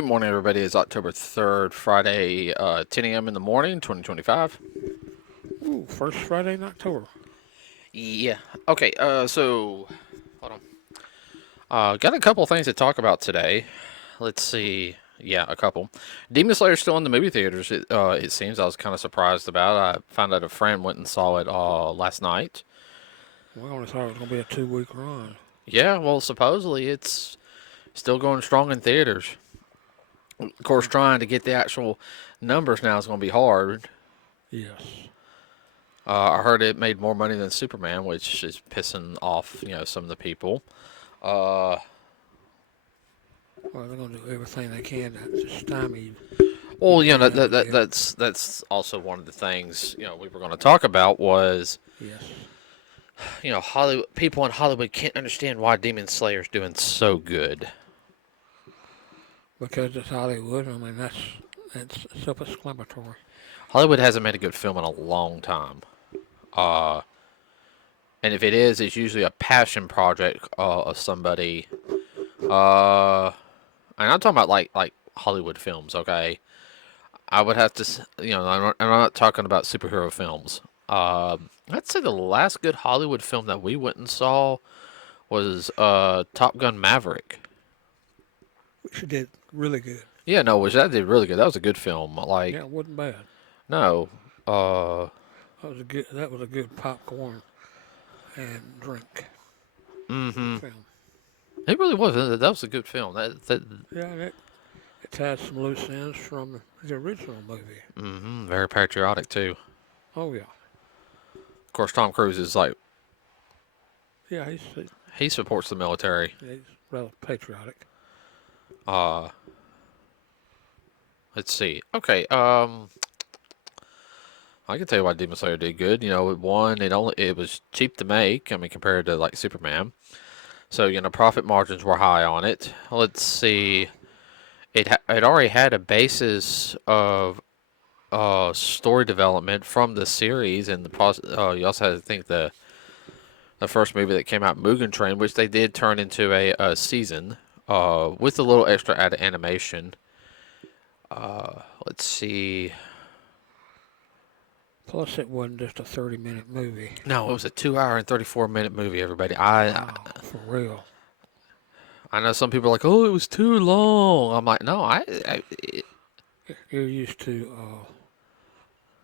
Good morning, everybody. It's October 3rd, Friday, 10 a.m. in the morning, 2025. Ooh, first Friday in October. Yeah. Okay, so, hold on. Got a couple things to talk about today. Let's see. Yeah, a couple. Demon Slayer's still in the movie theaters, it seems. I was kind of surprised about it. I found out a friend went and saw it last night. We only thought it was going to be a 2 week run. Yeah, well, supposedly it's still going strong in theaters. Of course, trying to get the actual numbers now is going to be hard. Yes. I heard it made more money than Superman, which is pissing off, some of the people. Uh, Well, they're going to do everything they can to stymie well, money out that, of that it. that's also one of the things we were going to talk about was Yes. Hollywood people in Hollywood can't understand why Demon Slayer's doing so good. Because it's Hollywood. I mean, that's self-explanatory. Hollywood hasn't made a good film in a long time. Uh, and if it is, it's usually a passion project of somebody. And I'm talking about like Hollywood films, okay? I would have to, I'm not talking about superhero films. I'd say the last good Hollywood film that we went and saw was Top Gun Maverick. Which did really good. Yeah, no, which that did really good. That was a good film. Yeah, Like, it wasn't bad. no, uh, That was a good popcorn and drink mm-hmm. film. It really was. That was a good film. Yeah, and it had some loose ends from the original movie. Very patriotic too. Oh yeah. Of course, Tom Cruise is like Yeah, he supports the military. he's rather patriotic. Uh, let's see. Okay, I can tell you why Demon Slayer did good. One, it was cheap to make. I mean, compared to like Superman. So profit margins were high on it. Let's see. It already had a basis of story development from the series, and you also had to think the first movie that came out, Mugen Train, which they did turn into a season with a little extra added animation. Let's see. Plus, it wasn't just a 30-minute movie. No, it was a 2 hour and 34 minute movie. Everybody, I Wow, for real. I know some people are like, oh, it was too long. I'm like, no, You're used to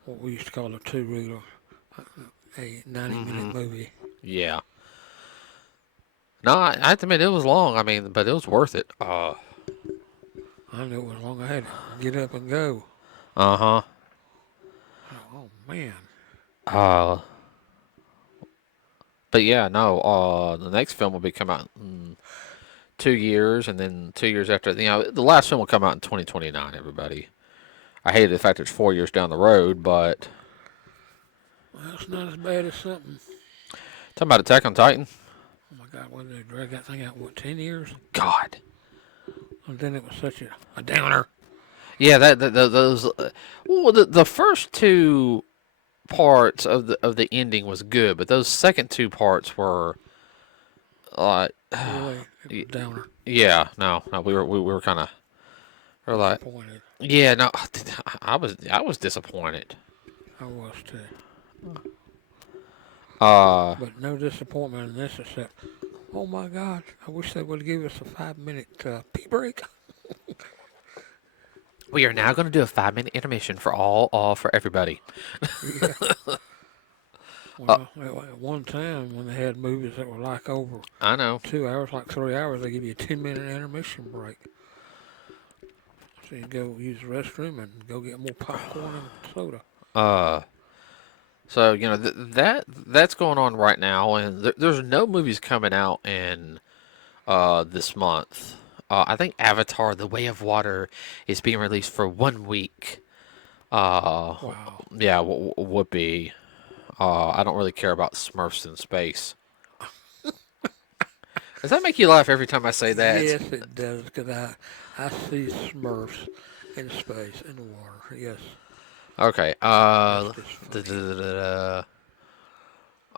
what we used to call a two-reeler, a 90-minute movie. yeah. No, I have to admit it was long. I mean, but it was worth it. I knew it was long. I had to get up and go. Uh-huh. Oh man. Uh, but yeah, no. The next film will be come out in 2 years, and then 2 years after, the last film will come out in 2029. Everybody, I hate the fact it's 4 years down the road, but Well, it's not as bad as something. talking about Attack on Titan. Oh my God, when they drag that thing out, what, 10 years? God. And then it was such a downer. Yeah, those. Well, the first two parts of the ending was good, but those second two parts were like, Really, it was a downer. yeah, no, we were kind of, we are like, Disappointed. yeah, no, I was disappointed. I was too. Uh, But no disappointment in this except, oh my God, I wish they would give us a 5 minute pee break. we are now going to do a 5 minute intermission for everybody. Yeah. Well, at one time when they had movies that were like over I know. 2 hours, like 3 hours, they give you a 10-minute intermission break. So you go use the restroom and go get more popcorn and soda. Uh, so that's going on right now, and there's no movies coming out in this month. I think Avatar: The Way of Water is being released for 1 week. Wow. Yeah, would be. I don't really care about Smurfs in space. Does that make you laugh every time I say that? Yes, it does, because I see Smurfs in space, in the water. Yes, Okay. that's just Da, funny. da, da, da,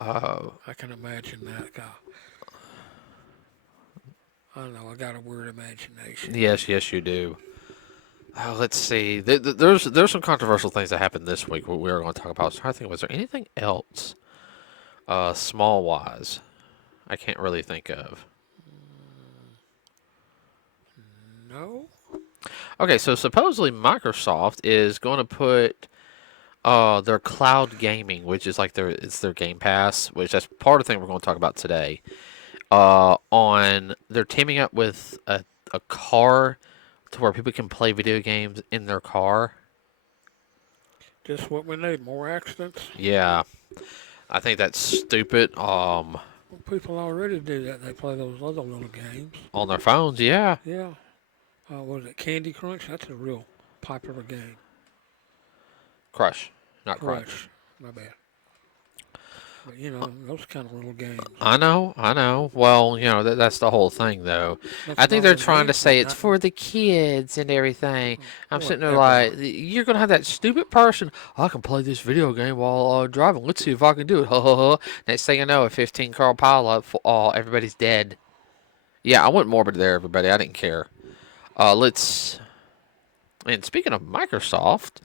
da. I can imagine that. God, I don't know, I got a weird imagination. Yes, yes, you do. Let's see. There's some controversial things that happened this week. What we were going to talk about. I was trying to think. Was there anything else? Small wise, I can't really think of. No. Okay, so supposedly Microsoft is going to put their cloud gaming, which is like their Game Pass, which that's part of the thing we're going to talk about today. On they're teaming up with a car to where people can play video games in their car. Just what we need. More accidents. Yeah, I think that's stupid. Well, people already do that. They play those other little games. On their phones, yeah. Yeah. What is it? Candy Crunch? That's a real popular game. Crush, not crunch. Crush. My bad. But you know, those kind of little games. I know. Well, that's the whole thing, though. I Nothing think wrong they're with trying to games, but say it's not for the kids and everything. I'm sitting there like, whatever. you're gonna have that stupid person. I can play this video game while driving. Let's see if I can do it. Ha ha ha. Next thing you know, a 15-car pileup. Everybody's dead. Yeah, I went morbid there, everybody. I didn't care. Let's. And speaking of Microsoft,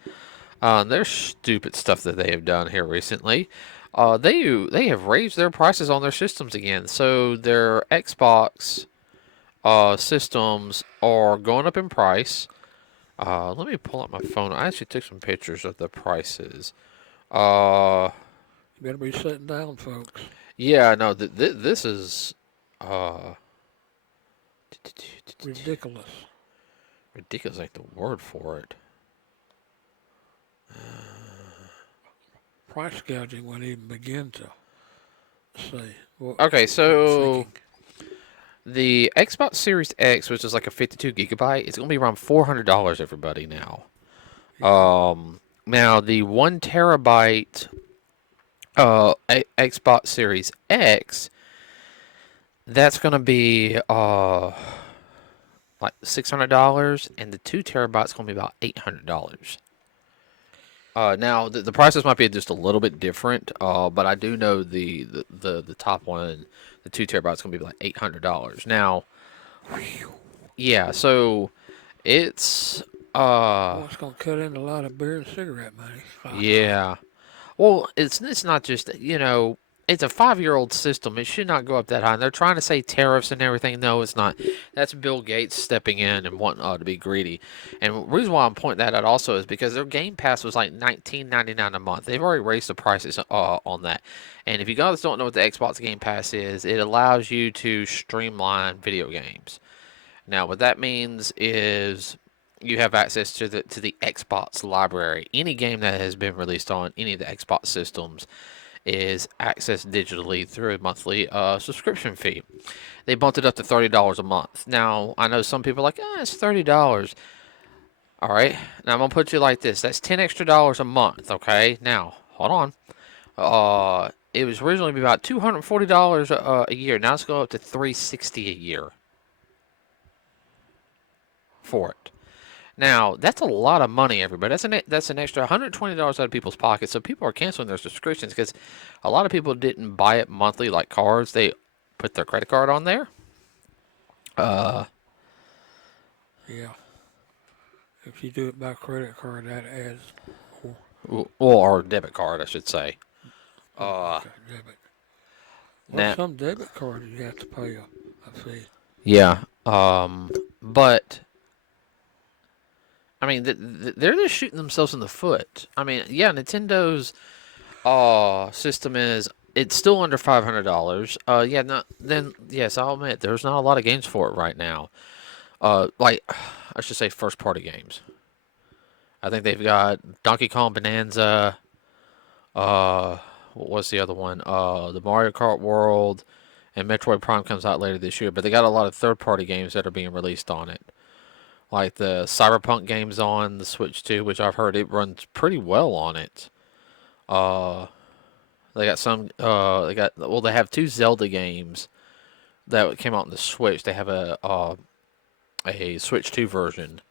their stupid stuff that they have done here recently. They have raised their prices on their systems again. So their Xbox systems are going up in price. Let me pull up my phone. I actually took some pictures of the prices. Uh, You better be sitting down, folks. yeah, no, this is uh, Ridiculous. ridiculous. Ain't the word for it. Price gouging wouldn't even begin to say what Okay, I'm so thinking. the Xbox Series X, which is like a 52 gigabyte, it's gonna be around $400. Everybody now. Yeah. Now the 1 terabyte Xbox Series X, that's gonna be like $600, and the 2 terabytes gonna be about $800. Now the prices might be just a little bit different, but I do know the top one, the 2 terabytes, gonna be like $800. Now, yeah, so it's Well, it's going to cut in a lot of beer and cigarette money. yeah. Well, it's not just it's a 5-year-old system. It should not go up that high. And they're trying to say tariffs and everything. No, it's not. That's Bill Gates stepping in and wanting to be greedy. And the reason why I'm pointing that out also is because their Game Pass was like $19.99 a month. They've already raised the prices on that. And if you guys don't know what the Xbox Game Pass is, it allows you to streamline video games. Now, what that means is you have access to the Xbox library. Any game that has been released on any of the Xbox systems is accessed digitally through a monthly subscription fee. They bumped it up to $30 a month. Now, I know some people are like, it's $30. All right. Now, I'm going to put you like this. That's $10 extra a month, okay? Now, hold on. It was originally about $240 a year. Now it's going up to $360 a year for it. Now, that's a lot of money, everybody. That's an extra $120 out of people's pockets. So people are canceling their subscriptions because a lot of people didn't buy it monthly like cards. They put their credit card on there. Uh, Yeah. If you do it by credit card, that adds more. or debit card, I should say. Oh, Uh, okay, debit. Well, now, some debit cards you have to pay a fee. yeah. But I mean, they're just shooting themselves in the foot. I mean, yeah, Nintendo's system is it's still under $500. Yeah, not then. Yes, I'll admit there's not a lot of games for it right now. Like I should say, first party games. I think they've got Donkey Kong Bonanza. What was the other one? The Mario Kart World, and Metroid Prime comes out later this year. But they got a lot of third party games that are being released on it, like the Cyberpunk games on the Switch too, which I've heard it runs pretty well on it. Uh, they got some. They have two Zelda games that came out on the Switch. They have a Switch 2 version,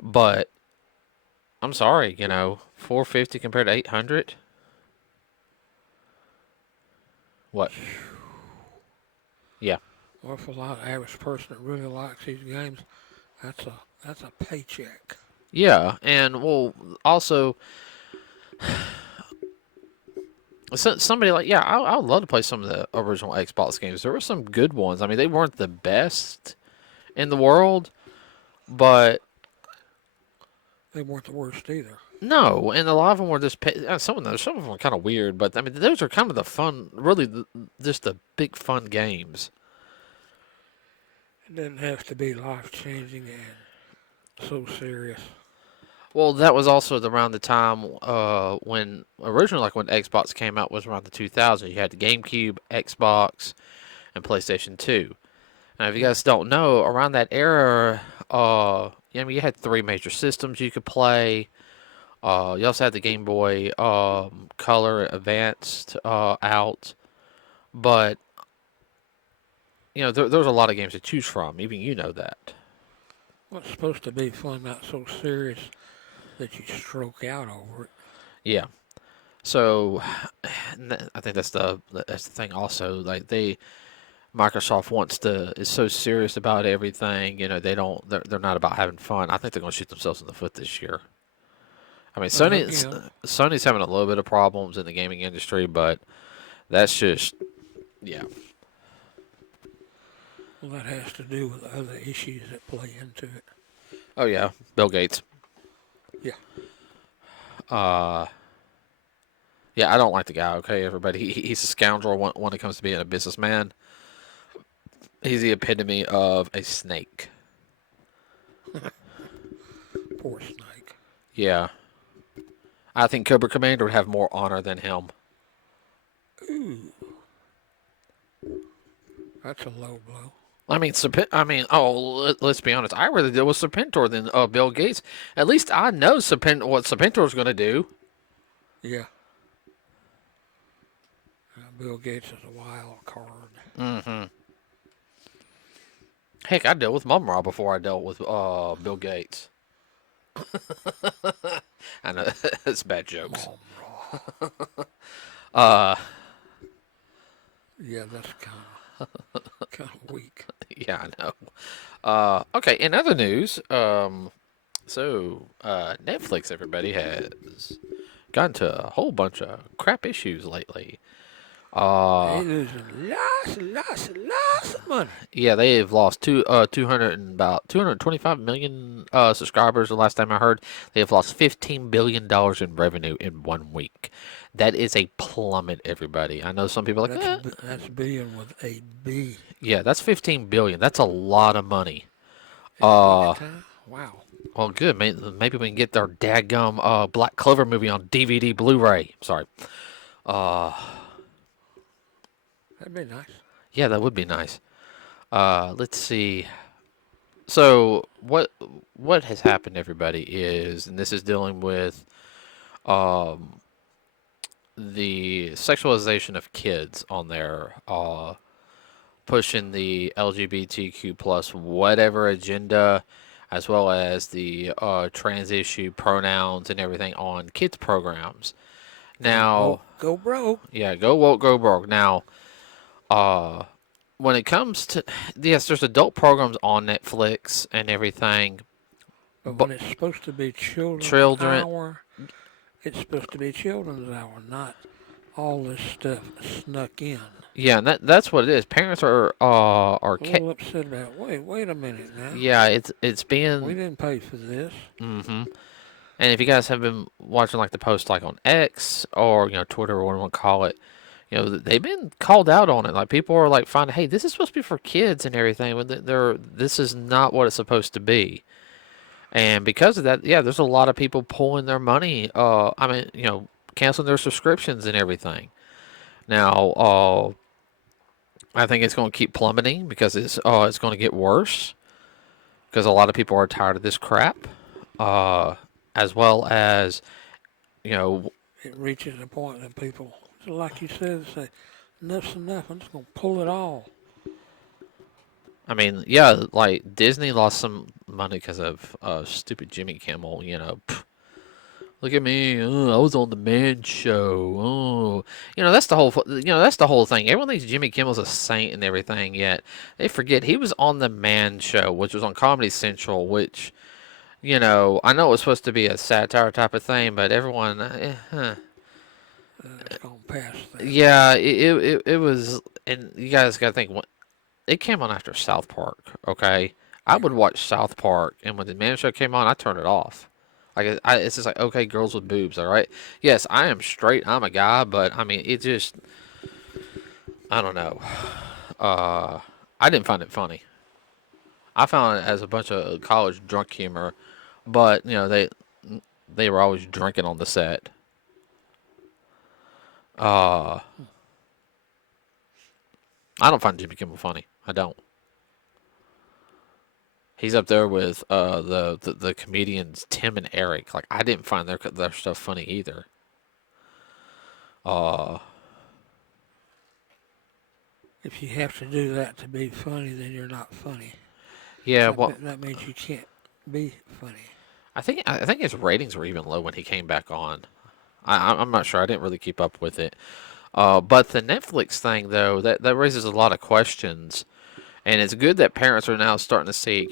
but I'm sorry, 450 compared to 800. What? Yeah. Or for a lot of average person that really likes these games, That's a paycheck. Yeah, and well, also somebody like yeah, I would love to play some of the original Xbox games. There were some good ones. I mean, they weren't the best in the world, but They weren't the worst either. no, and a lot of them were just some of them were kind of weird, but I mean, those are kind of the fun, really, just the big fun games. It didn't have to be life changing and so serious. Well, that was also around the time when originally, like when Xbox came out, was around the 2000s. You had the GameCube, Xbox, and PlayStation 2. Now, if you Yeah. guys don't know, around that era, I mean, you had three major systems you could play. You also had the Game Boy Color Advanced out, but there's a lot of games to choose from. Even you know that. What's supposed to be fun, not so serious that you stroke out over it. Yeah. So, I think that's the thing. Also, like Microsoft is so serious about everything. They're not about having fun. I think they're going to shoot themselves in the foot this year. I mean, Well, again, Sony's having a little bit of problems in the gaming industry, but that's just yeah. well, that has to do with other issues that play into it. Oh yeah, Bill Gates. Yeah. Uh, yeah, I don't like the guy. Okay, everybody, he's a scoundrel when it comes to being a businessman. He's the epitome of a snake. Poor Snake. Yeah, I think Cobra Commander would have more honor than him. Ooh, that's a low blow. Let's be honest. I rather deal with Serpentor than Bill Gates. At least I know what Serpentor's going to do. Yeah. Bill Gates is a wild card. Mm-hmm. Heck, I dealt with Mumra before I dealt with Bill Gates. I know that's bad jokes. Mom raw. Uh, Yeah, that's kind of weak. yeah, I know. Okay. In other news, Netflix, everybody has gotten to a whole bunch of crap issues lately. They losing lots of money. Yeah, they have lost 225 million subscribers. The last time I heard, they have lost $15 billion in revenue in 1 week. That is a plummet, everybody. I know some people are like, That's billion with a B. yeah, that's 15 billion. That's a lot of money. In a Uh, week's time? Wow. well, good. Maybe we can get their dadgum Black Clover movie on DVD, Blu-ray. Sorry. Uh, That'd be nice. yeah, that would be nice. Let's see. So what has happened, everybody, is, and this is dealing with um, the sexualization of kids on there, pushing the LGBTQ plus whatever agenda, as well as the trans issue pronouns and everything on kids programs. Now, Go bro. yeah, go woke, go broke. Now, uh, when it comes to yes, there's adult programs on Netflix and everything, But but when it's supposed to be children's children, hour, it's supposed to be children's hour, not all this stuff snuck in. yeah, and that's what it is. Parents are A little upset about. Wait a minute now. yeah, it's We being didn't pay for this. mm-hmm. And if you guys have been watching like the posts like on X or Twitter or whatever you want to call it, they've been called out on it. Like people are like finding, hey, this is supposed to be for kids and everything, but this is not what it's supposed to be. And because of that, yeah, there's a lot of people pulling their money. Canceling their subscriptions and everything. Now, I think it's going to keep plummeting because it's going to get worse because a lot of people are tired of this crap, as well as you know. It reaches a point that people, like you said, say, enough's enough. I'm just gonna pull it all. I mean, yeah, like Disney lost some money because of stupid Jimmy Kimmel. Look at me. Oh, I was on the Man Show. Oh, that's the whole. That's the whole thing. Everyone thinks Jimmy Kimmel's a saint and everything. Yet they forget he was on the Man Show, which was on Comedy Central. Which, I know it was supposed to be a satire type of thing, but everyone, It's gonna pass that. yeah, it was. And you guys got to think, it came on after South Park. Okay, I Yeah. would watch South Park, and when the Man Show came on, I turned it off. Like it's just like, okay, girls with boobs, all right. Yes, I am straight. I'm a guy, but I mean, it just, I don't know. Uh, I didn't find it funny. I found it as a bunch of college drunk humor, but they were always drinking on the set. Uh, I don't find Jimmy Kimmel funny. I don't. He's up there with the comedians Tim and Eric. Like I didn't find their stuff funny either. Uh, If you have to do that to be funny, then you're not funny. yeah. That Well, that means you can't be funny. I think his ratings were even low when he came back on. I'm not sure. I didn't really keep up with it. But the Netflix thing though, that raises a lot of questions, and it's good that parents are now starting to see,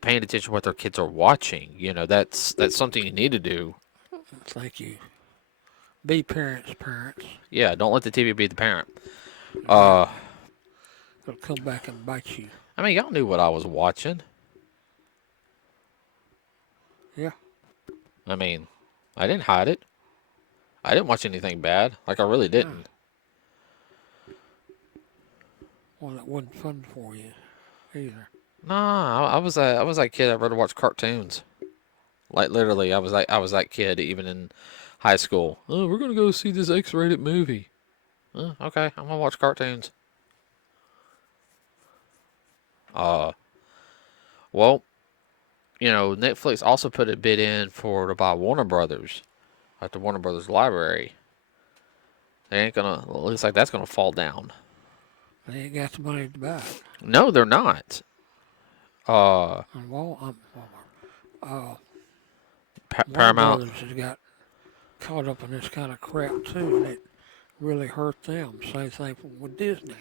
paying attention to what their kids are watching. That's something you need to do. Thank you. Be parents, parents. Yeah, don't let the TV be the parent. Yeah. Uh, It'll come back and bite you. I mean, y'all knew what I was watching. Yeah. I mean, I didn't hide it. I didn't watch anything bad. Like I really Yeah. didn't. Well, that wasn't fun for you either. Nah, I was that kid that rather watch cartoons. Like literally, I was that kid even in high school. Oh, we're gonna go see this X-rated movie. Okay, I'm gonna watch cartoons. Uh, well, Netflix also put a bid in to buy Warner Brothers at the Warner Brothers library. They ain't gonna. Well, it looks like that's gonna fall down. They ain't got the money to buy it. No, they're not. Uh, And Warner Paramount. Brothers has got caught up in this kind of crap too, and it really hurt them. Same thing with Disney.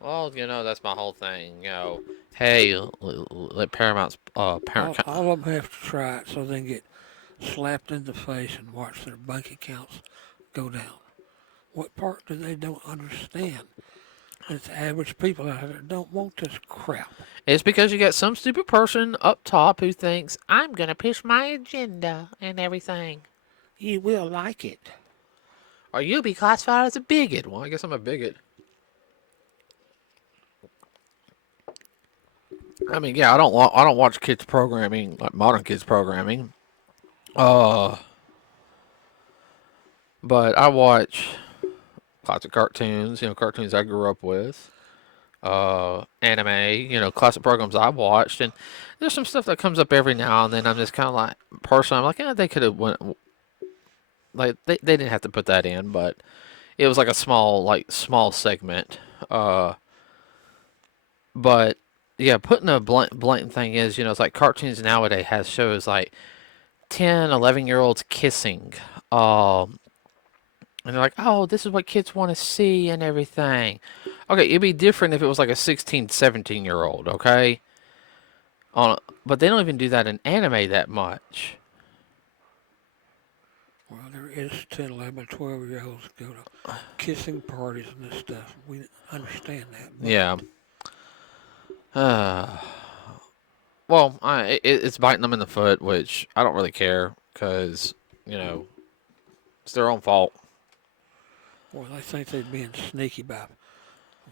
Well, that's my whole thing. Hey, let Paramount's parent. All of them have to try it so they can get slapped in the face and watch their bank accounts go down. What part do they don't understand? It's average people out there don't want this crap. It's because you got some stupid person up top who thinks I'm gonna push my agenda and everything, You will like it. or you'll be classified as a bigot. Well, I guess I'm a bigot. I mean, yeah, I don't watch kids programming like modern kids programming. Uh, but I watch lots of cartoons. Cartoons I grew up with. Anime. Classic programs I watched, and there's some stuff that comes up every now and then. I'm just kind of like, personally, I'm like, they could have went. Like they didn't have to put that in, but it was like a small segment. But yeah, putting a blatant thing is, it's like cartoons nowadays has shows like 10, 11 year olds kissing. And they're like, oh, this is what kids want to see and everything. Okay, it'd be different if it was like a 16, 17 year old, okay? But they don't even do that in anime that much. Well, there is 10, 11, 12-year-olds go to kissing parties and this stuff. We understand that. But Yeah. Well, it's biting them in the foot, which I don't really care because, it's their own fault. well, they think they're being sneaky about.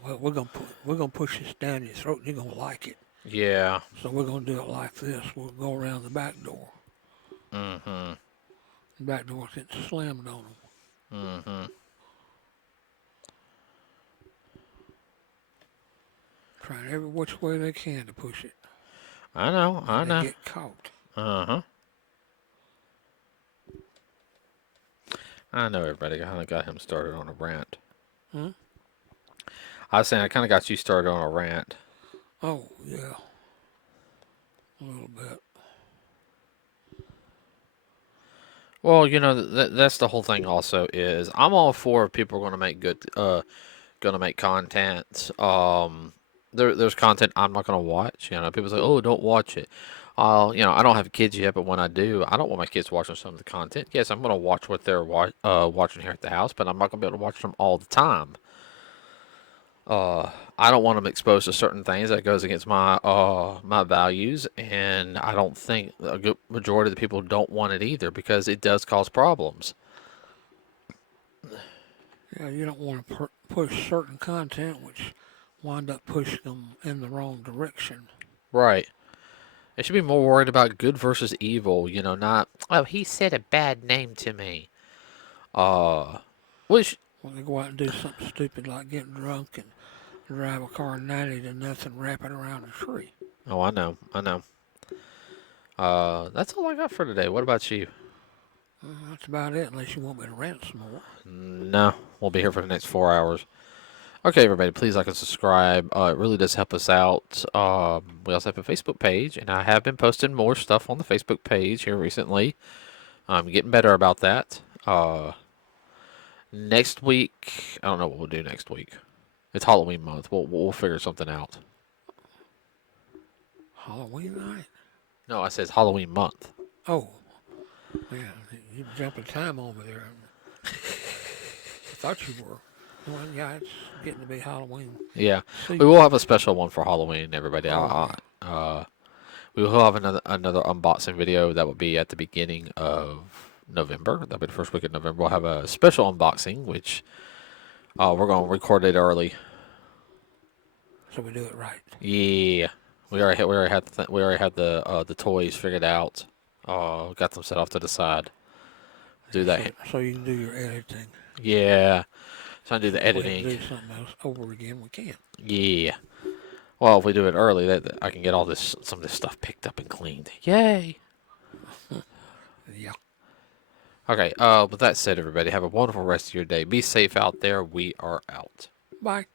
Well, we're gonna push this down your throat, and you're gonna like it. Yeah. So we're gonna do it like this. We'll go around the back door. Mm-hmm. The back door gets slammed on them, Mm-hmm. trying every which way they can to push it. I know. I And they know. get caught. Uh-huh. I know everybody kind of got him started on a rant. Huh? I was saying I kind of got you started on a rant. Oh yeah, a little bit. Well, that's the whole thing. Also, is I'm all for people going to make going to make content. There's content I'm not going to watch. People say, "Oh, don't watch it." I don't have kids yet, but when I do, I don't want my kids watching some of the content. Yes, I'm going to watch what they're watching here at the house, but I'm not going to be able to watch them all the time. I don't want them exposed to certain things that goes against my values, and I don't think a good majority of the people don't want it either because it does cause problems. Yeah, you don't want to push certain content which wind up pushing them in the wrong direction. Right. They should be more worried about good versus evil. Not oh he said a bad name to me. Uh, which When they go out and do something stupid like getting drunk and drive a car 90 to nothing, wrap it around a tree. oh I know. That's all I got for today. What about you? That's about it, unless you want me to rant some more. No, we'll be here for the next 4 hours. Okay, everybody, please like and subscribe. It really does help us out. We also have a Facebook page, and I have been posting more stuff on the Facebook page here recently. I'm getting better about that. Next week, I don't know what we'll do next week. It's Halloween month. We'll figure something out. Halloween night? No, I said it's Halloween month. Oh, yeah, you jumping time on me there. I thought you were. Well, yeah, it's getting to be Halloween Yeah, we will season. have a special one for Halloween, everybody. Oh, yeah. We will have another unboxing video that will be at the beginning of November. That'll be the first week of November. We'll have a special unboxing, which we're going to record it early. So we do it right. Yeah, we already had the toys figured out. Got them set off to the side. Do So, that. so you can do your editing. Yeah, so I do the If we have to editing. do something else over again, we can. Yeah. Well, if we do it early, that I can get some of this stuff picked up and cleaned. Yay! Yeah. Okay. With that said, everybody, have a wonderful rest of your day. Be safe out there. We are out. Bye.